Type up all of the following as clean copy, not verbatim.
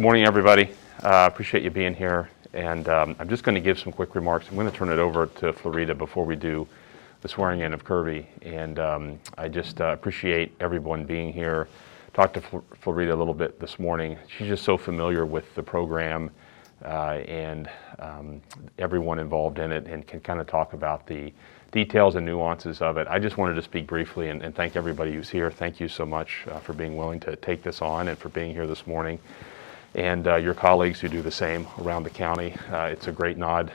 Good morning, everybody. Appreciate you being here. And I'm just going to give some quick remarks. I'm going to turn it over to Florida before we do the swearing in of Kirby. And I just appreciate everyone being here. Talked to Florida a little bit this morning. She's just so familiar with the program and everyone involved in it, and can kind of talk about the details and nuances of it. I just wanted to speak briefly and thank everybody who's here. Thank you so much for being willing to take this on and for being here this morning. And your colleagues who do the same around the county. It's a great nod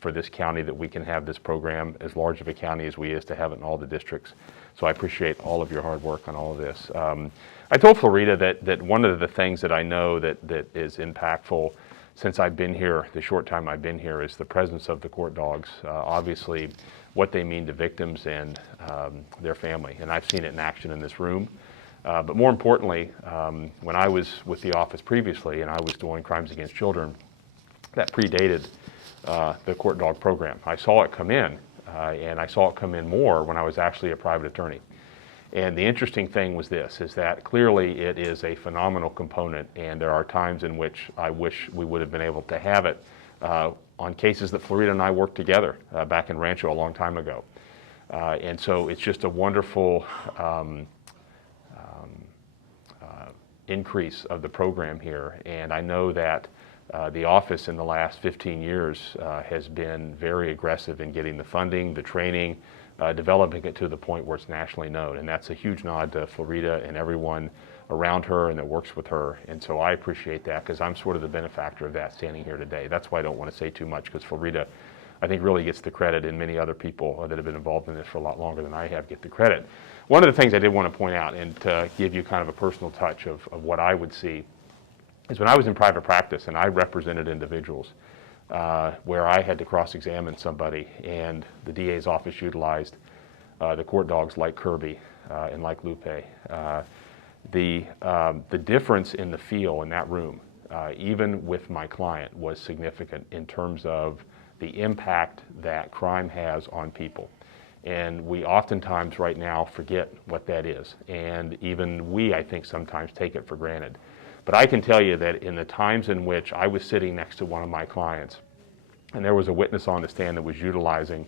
for this county that we can have this program, as large of a county as we is, to have it in all the districts. So I appreciate all of your hard work on all of this. I told Florida that one of the things that I know that is impactful since I've been here, the short time I've been here, is the presence of the court dogs. Obviously, what they mean to victims and their family. And I've seen it in action in this room. But more importantly, when I was with the office previously and I was doing crimes against children, that predated the court dog program. I saw it come in, and I saw it come in more when I was actually a private attorney. And the interesting thing was this, is that clearly it is a phenomenal component, and there are times in which I wish we would have been able to have it on cases that Florida and I worked together back in Rancho a long time ago. And so it's just a wonderful increase of the program here, and I know that the office in the last 15 years has been very aggressive in getting the funding, the training, developing it to the point where it's nationally known, and that's a huge nod to Florida and everyone around her and that works with her. And so I appreciate that, because I'm sort of the benefactor of that standing here today. That's why I don't want to say too much, because Florida, I think, really gets the credit, and many other people that have been involved in this for a lot longer than I have get the credit. One of the things I did want to point out, and to give you kind of a personal touch of what I would see, is when I was in private practice and I represented individuals where I had to cross-examine somebody, and the DA's office utilized the court dogs like Kirby and like Lupe. The difference in the feel in that room, even with my client, was significant in terms of the impact that crime has on people. And we oftentimes right now forget what that is. And even we, I think, sometimes take it for granted. But I can tell you that in the times in which I was sitting next to one of my clients, and there was a witness on the stand that was utilizing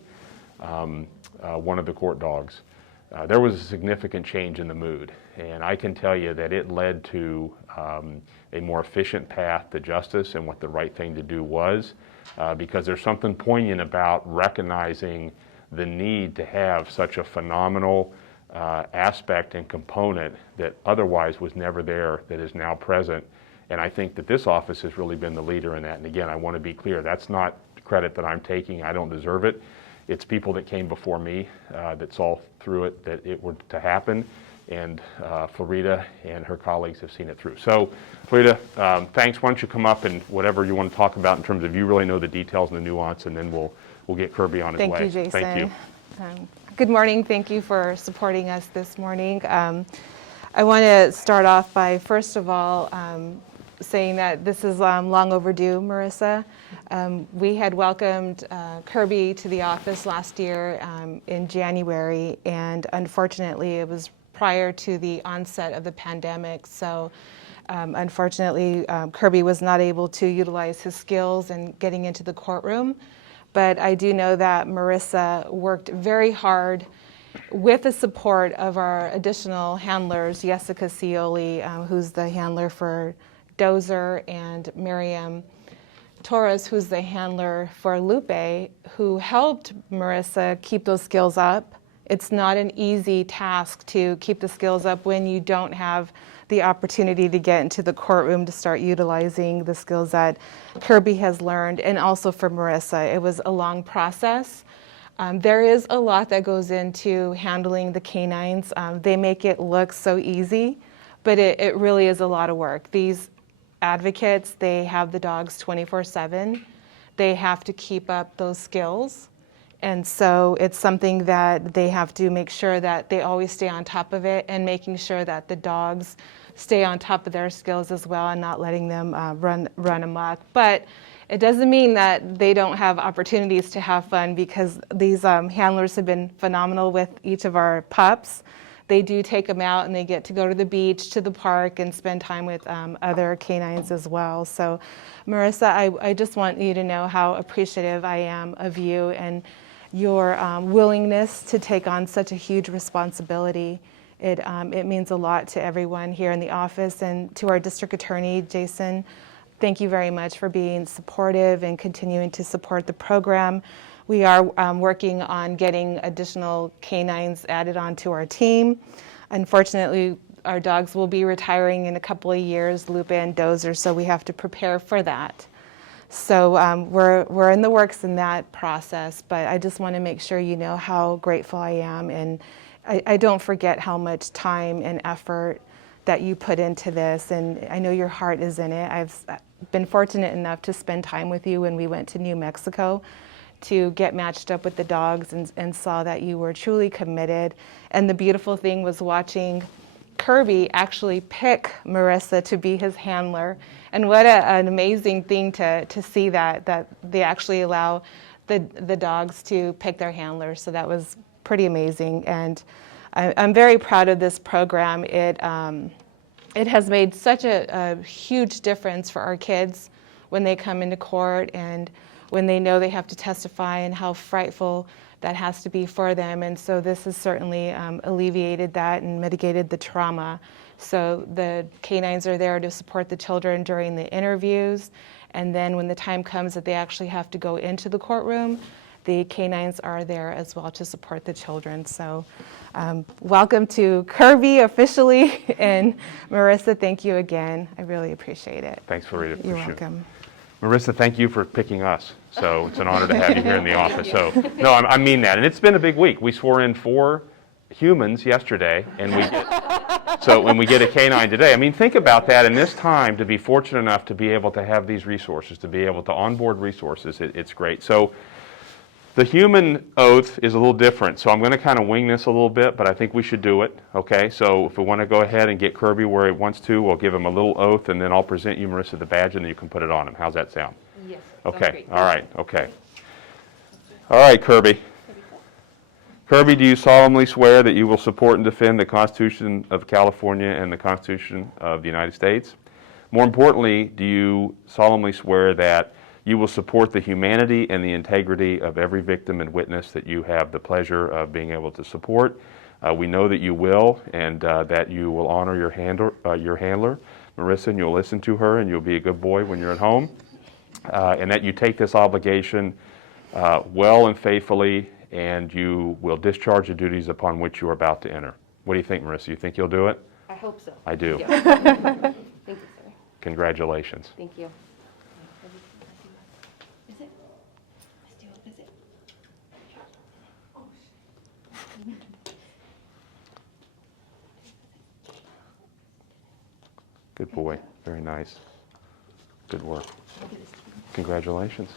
one of the court dogs, there was a significant change in the mood. And I can tell you that it led to a more efficient path to justice and what the right thing to do was, because there's something poignant about recognizing the need to have such a phenomenal aspect and component that otherwise was never there, that is now present. And I think that this office has really been the leader in that. And again, I want to be clear, that's not credit that I'm taking. I don't deserve it. It's people that came before me that saw through it that it were to happen. And Florida and her colleagues have seen it through. So, Florida, thanks. Why don't you come up and whatever you want to talk about in terms of you really know the details and the nuance, and then we'll get Kirby on his way. Thank you, Jason. Thank you. Good morning. Thank you for supporting us this morning. I want to start off by, first of all, saying that this is long overdue, Marissa. We had welcomed Kirby to the office last year in January, and unfortunately it was prior to the onset of the pandemic. So unfortunately, Kirby was not able to utilize his skills in getting into the courtroom. But I do know that Marissa worked very hard with the support of our additional handlers, Jessica Scioli, who's the handler for Dozer, and Miriam Torres, who's the handler for Lupe, who helped Marissa keep those skills up. It's not an easy task to keep the skills up when you don't have the opportunity to get into the courtroom to start utilizing the skills that Kirby has learned, and also for Marissa. It was a long process. There is a lot that goes into handling the canines. They make it look so easy, but it really is a lot of work. These advocates, they have the dogs 24/7. They have to keep up those skills. And so it's something that they have to make sure that they always stay on top of it, and making sure that the dogs stay on top of their skills as well, and not letting them run amok. But it doesn't mean that they don't have opportunities to have fun, because these handlers have been phenomenal with each of our pups. they do take them out and they get to go to the beach, to the park, and spend time with other canines as well. So Marissa, I just want you to know how appreciative I am of you and your willingness to take on such a huge responsibility. It means a lot to everyone here in the office, and to our district attorney, Jason. Thank you very much for being supportive and continuing to support the program. We are working on getting additional canines added onto our team. Unfortunately, our dogs will be retiring in a couple of years, Lupa and Dozer, so we have to prepare for that. So we're in the works in that process, but I just want to make sure you know how grateful I am, and I don't forget how much time and effort that you put into this, and I know your heart is in it. I've been fortunate enough to spend time with you when we went to New Mexico to get matched up with the dogs, and saw that you were truly committed. And the beautiful thing was watching Kirby actually pick Marissa to be his handler. And what an amazing thing to see that they actually allow the dogs to pick their handlers. So that was pretty amazing. And I'm very proud of this program. It has made such a huge difference for our kids when they come into court and when they know they have to testify, and how frightful that has to be for them. And so this has certainly alleviated that and mitigated the trauma. So the canines are there to support the children during the interviews, and then when the time comes that they actually have to go into the courtroom, the canines are there as well to support the children. So welcome to Kirby officially, and Marissa, thank you again. I really appreciate it. Thanks, Florida. You're welcome. Marissa, thank you for picking us. So it's an honor to have you here in the office. So no, I mean that. And it's been a big week. We swore in 4 humans yesterday, and when we get a canine today. I mean, think about that. In this time, to be fortunate enough to be able to have these resources, to be able to onboard resources, it's great. So the human oath is a little different. So I'm going to kind of wing this a little bit, but I think we should do it. Okay, so if we want to go ahead and get Kirby where he wants to, we'll give him a little oath, and then I'll present you, Marissa, the badge, and then you can put it on him. How's that sound? Yes. Okay, all right, okay. All right, Kirby. Kirby, do you solemnly swear that you will support and defend the Constitution of California and the Constitution of the United States? More importantly, do you solemnly swear that you will support the humanity and the integrity of every victim and witness that you have the pleasure of being able to support? We know that you will, and that you will honor your handler, Marissa, and you'll listen to her, and you'll be a good boy when you're at home, and that you take this obligation well and faithfully, and you will discharge the duties upon which you are about to enter. What do you think, Marissa? You think you'll do it? I hope so. I do. Yeah. Thank you, sir. Congratulations. Thank you. Is it? Let's do a visit. Good boy. Very nice. Good work. Congratulations.